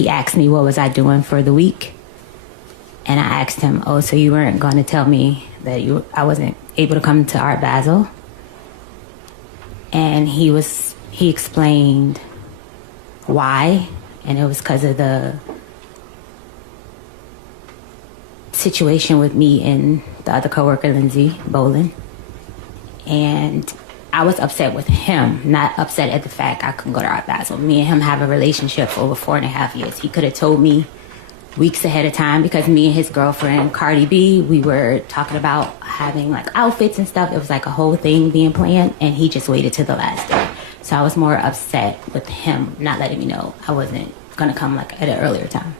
he asked me what was I doing for the week. And I asked him, oh, so you weren't going to tell me that I wasn't able to come to Art Basel? And he explained why, and it was because of the situation with me and the other coworker, Lindsay Bolin. And I was upset with him, not upset at the fact I couldn't go to Art Basel. Me and him have a relationship for over 4.5 years. He could have told me weeks ahead of time, because me and his girlfriend, Cardi B, we were talking about having like outfits and stuff. It was like a whole thing being planned, and he just waited till the last day. So I was more upset with him not letting me know I wasn't going to come like at an earlier time.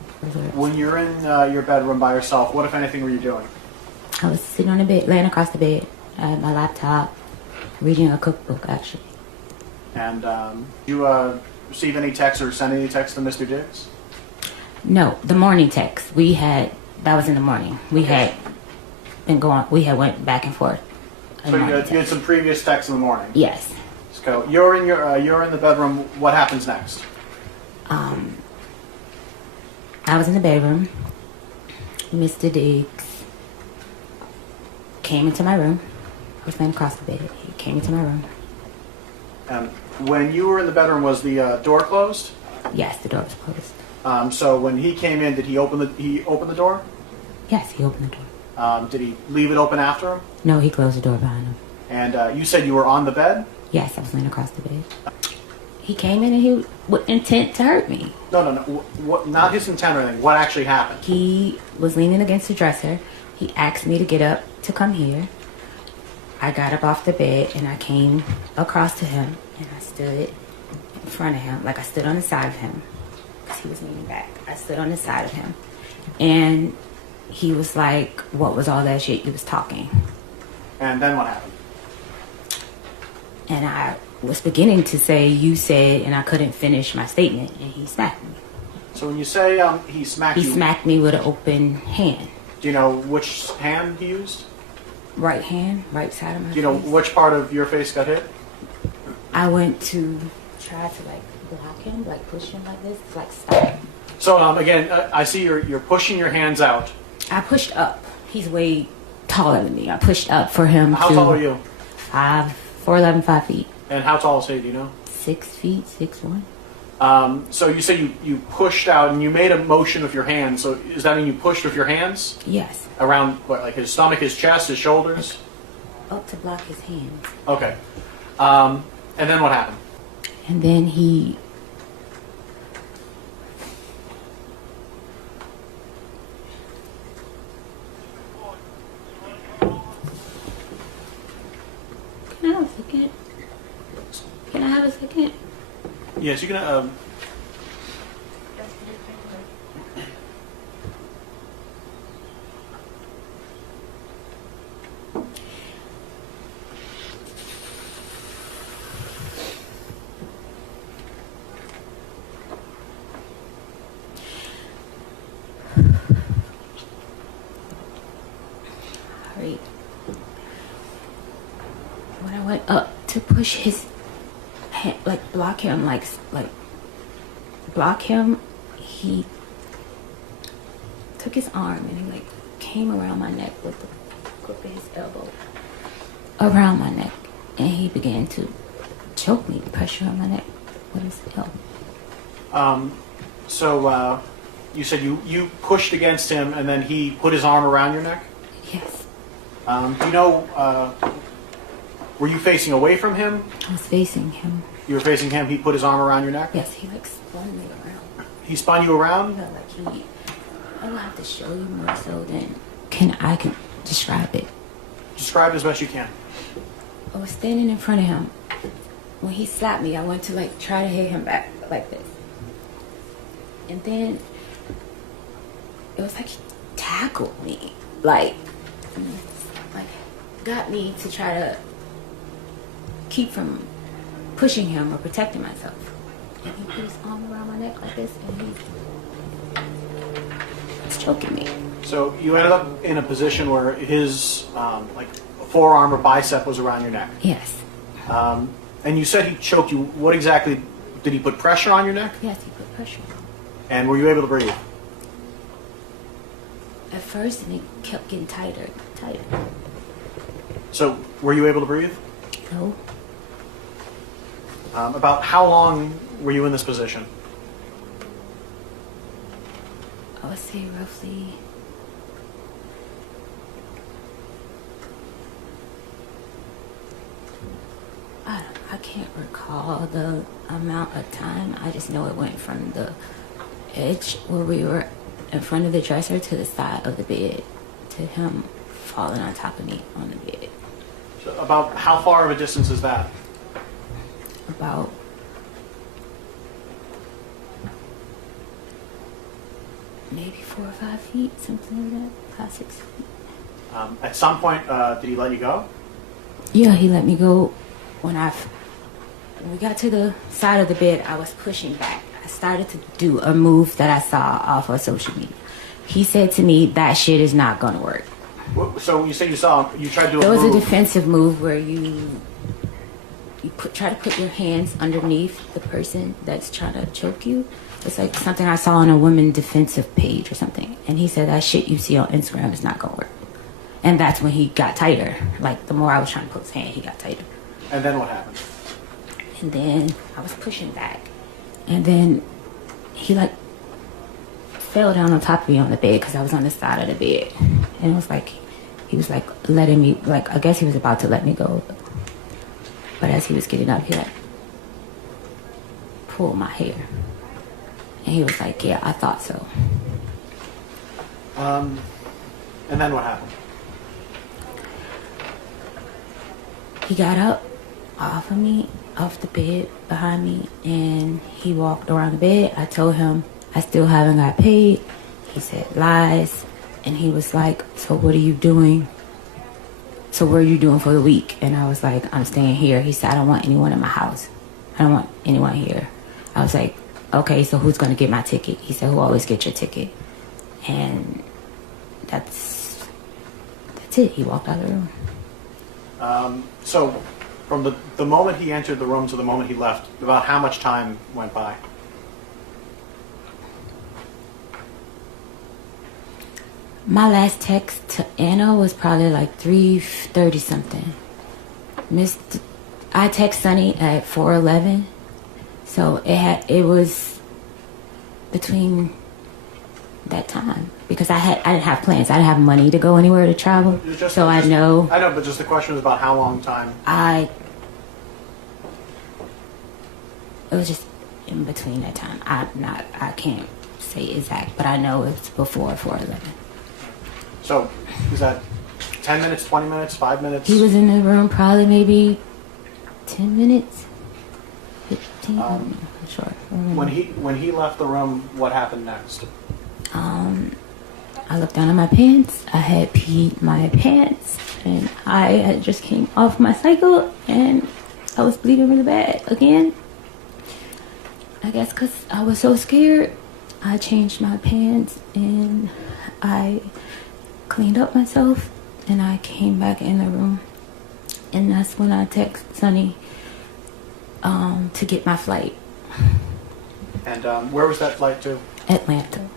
When you're in your bedroom by yourself, what, if anything, were you doing? I was sitting on the bed, laying across the bed. I had my laptop, reading a cookbook, actually. And you receive any texts or send any texts to Mr. Diggs? No, the morning text that was in the morning. We had went back and forth. So you had some previous texts in the morning? Yes. So you're in the bedroom. What happens next? I was in the bedroom. Mr. Diggs came into my room. I was laying across the bed. He came into my room. When you were in the bedroom, was the door closed? Yes, the door was closed. So when he came in, did he open the door? Yes, he opened the door. Did he leave it open after him? No, he closed the door behind him. And you said you were on the bed? Yes, I was laying across the bed. He came in and he with intent to hurt me. No. What, not his intent or anything. What actually happened? He was leaning against the dresser. He asked me to get up to come here. I got up off the bed and I came across to him and I stood in front of him, like I stood on the side of him because he was leaning back. I stood on the side of him and he was like, what was all that shit you was talking? And then what happened? And I was beginning to say, you said, and I couldn't finish my statement, and he smacked me. So when you say he smacked you... He smacked me with an open hand. Do you know which hand he used? Right hand, right side of my face. Do you know which part of your face got hit? I went to try to like block him, like push him like this, like stop. So again, I see you're pushing your hands out. I pushed up. He's way taller than me. I pushed up for him. How tall are you? 4'11", 5 feet. And how tall is he? Do you know? 6 feet, 6'1". So you say you pushed out and you made a motion with your hands. So does that mean you pushed with your hands? Yes. Around what, like his stomach, his chest, his shoulders? Up to block his hands. Okay. And then what happened? And then he... Can I have a second? Can I have a second? Yes, you can. When I went up to push his hand, like block him, like block him, he took his arm and he like came around my neck with the grip of his elbow around my neck, and he began to choke me, pressure on my neck with his elbow. So you said you pushed against him, and then he put his arm around your neck? Yes. Do you know? Were you facing away from him? I was facing him. You were facing him. He put his arm around your neck? Yes, he like spun me around. He spun you around? Yeah, like he... I don't have to show you more so than I can describe it. Describe it as best you can. I was standing in front of him. When he slapped me, I went to like try to hit him back like this. And then it was like he tackled me. Like got me to try to keep from pushing him or protecting myself. And he put his arm around my neck like this, and he's choking me. So you ended up in a position where his like forearm or bicep was around your neck. Yes. And you said he choked you. What exactly? Did he put pressure on your neck? Yes, he put pressure. And were you able to breathe? At first, and it kept getting tighter, tighter. So, were you able to breathe? No. About how long were you in this position? I would say roughly I can't recall the amount of time. I just know it went from the edge where we were in front of the dresser to the side of the bed to him falling on top of me on the bed. So about how far of a distance is that? About maybe 4 or 5 feet, something like that, 5, 6 feet. At some point, did he let you go? Yeah, he let me go. When we got to the side of the bed, I was pushing back. I started to do a move that I saw off of social media. He said to me, that shit is not going to work. So you say you tried to do There a was move. a defensive move where you try to put your hands underneath the person that's trying to choke you. It's like something I saw on a woman defensive page or something. And he said, that shit you see on Instagram is not going to work. And that's when he got tighter. Like, the more I was trying to put his hand, he got tighter. And then what happened? And then I was pushing back. And then he, like, fell down on top of me on the bed because I was on the side of the bed. And it was like, he was, like, letting me, like, I guess he was about to let me go. But as he was getting up, he, like, pulled my hair. And he was like, yeah, I thought so. And then what happened? He got up off of me, off the bed behind me, and he walked around the bed. I told him I still haven't got paid. He said lies. And he was like, so what are you doing? So what are you doing for the week? And I was like, I'm staying here. He said, I don't want anyone in my house. I don't want anyone here. I was like, okay, so who's going to get my ticket? He said, who always gets your ticket? And that's it. He walked out of the room. So from the moment he entered the room to the moment he left, about how much time went by? My last text to Anna was probably like 3:30 something. I text Sunny at 4:11, so it was between that time because I didn't have plans. I didn't have money to go anywhere to travel, I know. I know, but just the question was about how long time. It was just in between that time. I can't say exact, but I know it's before 4:11. So, is that 10 minutes, 20 minutes, 5 minutes? He was in the room probably maybe 10 minutes, 15. I'm not sure. When he left the room, what happened next? I looked down at my pants. I had peed my pants, and I had just came off my cycle, and I was bleeding really bad again. I guess because I was so scared, I changed my pants, and I cleaned up myself, and I came back in the room, and that's when I text Sunny to get my flight. And where was that flight to? Atlanta.